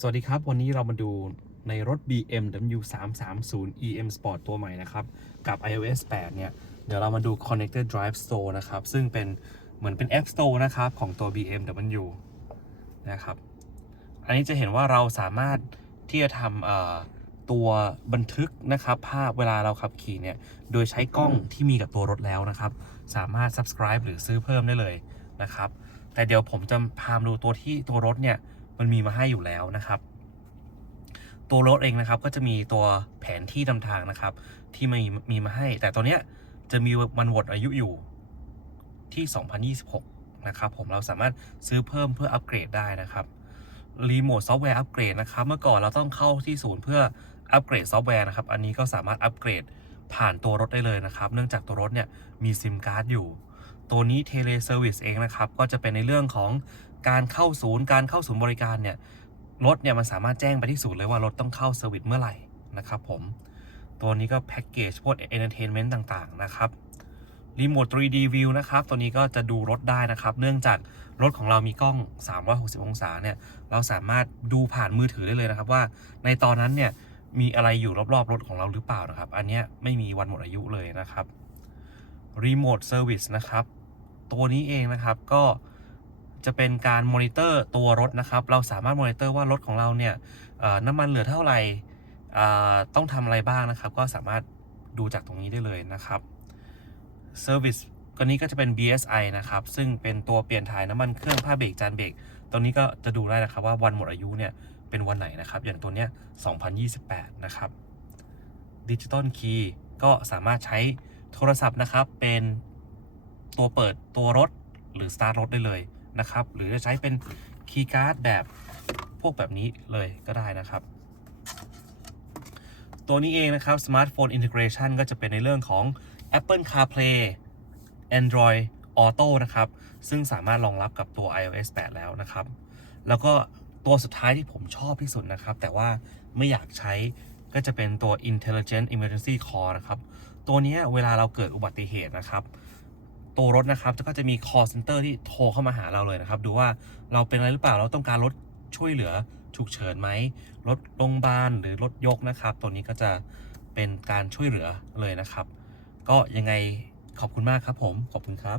สวัสดีครับ วันนี้เรามาดูในรถ BMW 330 EM Sport ตัวใหม่นะครับ กับ iOS 8 เนี่ย เดี๋ยวเรามาดู Connected Drive Store นะครับ ซึ่งเป็นเหมือนเป็น App Store นะครับ ของตัว BMW นะครับ อันนี้จะเห็นว่าเราสามารถที่จะทำตัวบันทึกนะครับ ภาพเวลาเราขับขี่เนี่ย โดยใช้กล้องที่มีกับตัวรถแล้วนะครับ สามารถ subscribe หรือซื้อเพิ่มได้เลยนะครับ แต่เดี๋ยวผมจะพามาดูตัวที่ตัวรถเนี่ย มันมีมาให้อยู่แล้วนะครับ ตัวรถเองนะครับก็จะมีตัวแผนที่นำทางนะครับ ที่มีมีมาให้ แต่ตัวเนี้ยจะมีวันหมดอายุอยู่ที่ 2026 นะครับผมเราสามารถซื้อเพิ่มเพื่ออัปเกรดได้นะครับรีโมทซอฟต์แวร์อัปเกรดนะครับ เมื่อก่อนเราต้องเข้าที่ศูนย์เพื่ออัปเกรดซอฟต์แวร์นะครับ อันนี้ก็สามารถอัปเกรดผ่านตัวรถได้เลยนะครับ เนื่องจากตัวรถเนี่ยมีซิมการ์ดอยู่ ตัวนี้เทเลเซอร์วิสเองนะครับ ก็จะเป็นในเรื่องของ การเข้าศูนย์การเข้าศูนย์บริการเนี่ยรถเนี่ยมันสามารถแจ้งไปที่ศูนย์เลยว่ารถต้องเข้าเซอร์วิสเมื่อไหร่นะครับผม ตัวนี้ก็แพ็กเกจพวกเอนเตอร์เทนเมนต์ต่างๆนะครับรีโมท 3D View นะครับ ตัวนี้ก็จะดูรถได้นะครับ เนื่องจากรถของเรามีกล้อง 360 องศาเนี่ย เราสามารถดูผ่านมือถือได้เลยนะครับว่า ในตอนนั้นเนี่ยมีอะไรอยู่รอบๆ รถของเราหรือเปล่านะครับ อันนี้ไม่มีวันหมดอายุเลยนะครับรีโมทเซอร์วิสนะครับ ตัวนี้เองนะครับก็ จะเป็นการมอนิเตอร์ตัวรถนะครับ เราสามารถมอนิเตอร์ว่ารถของเราเนี่ยน้ำมันเหลือเท่าไหร่ต้องทำอะไรบ้างนะครับ ก็สามารถดูจากตรงนี้ได้เลยนะครับเซอร์วิสก็นี้ก็จะเป็น BSI นะครับ ซึ่งเป็นตัวเปลี่ยนถ่ายน้ำมันเครื่องผ้าเบรกจานเบรกตรงนี้ก็จะดูได้นะครับว่าวันหมดอายุเนี่ยเป็นวันไหนนะครับ อย่างตัวเนี้ย 2028 นะครับดิจิตอลคีย์ก็สามารถใช้โทรศัพท์นะครับ เป็นตัวเปิดตัวรถหรือ start รถได้เลย นะครับ หรือจะใช้เป็นคีย์การ์ดแบบพวกแบบนี้เลยก็ได้นะครับ ตัวนี้เองนะครับ Smartphone Integration ก็จะเป็นในเรื่องของ Apple CarPlay Android Auto นะครับ ซึ่งสามารถรองรับกับตัว iOS 8 แล้วนะครับ แล้วก็ตัวสุดท้ายที่ผมชอบที่สุดนะครับ แต่ว่าไม่อยากใช้ก็จะเป็นตัว Intelligent Emergency Call นะครับ ตัวนี้เวลาเราเกิดอุบัติเหตุนะครับ ตัวรถนะครับก็จะมี call center ที่โทรเข้ามาหาเราเลยนะครับ ดูว่าเราเป็นอะไรหรือเปล่า เราต้องการรถช่วยเหลือฉุกเฉินไหม รถโรงพยาบาลหรือรถยกนะครับ ตัวนี้ก็จะเป็นการช่วยเหลือเลยนะครับ ก็ยังไงขอบคุณมากครับผม ขอบคุณครับ